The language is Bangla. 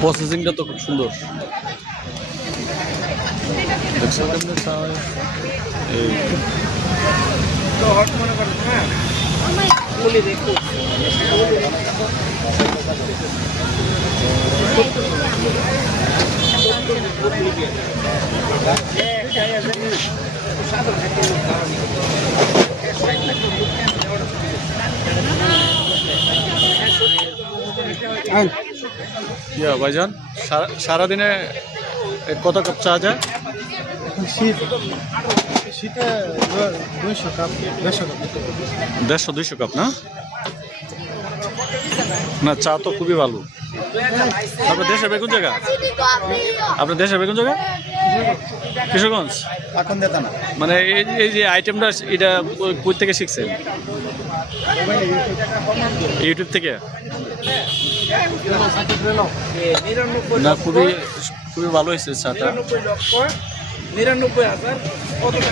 প্রসেসিংটা তো খুব সুন্দর। দেখছো কেমনে চায় এই ভাইজান সারাদিনে কত কাপ চা যায়? শীতে 200 কাপ 150-200 কাপ না? না চা তো খুবই ভালো। আপনার দেশের বেগুন জায়গা? আপনার দেশের বেগুন জায়গা কিশোরগঞ্জ? এখন দেতা না মানে এই যে আইটেমটা এটা কই থেকে শিখছেন? ইউটিউব থেকে? না খুবই খুবই ভালো হয়েছে চাটা। 99,00,000 কত টাকা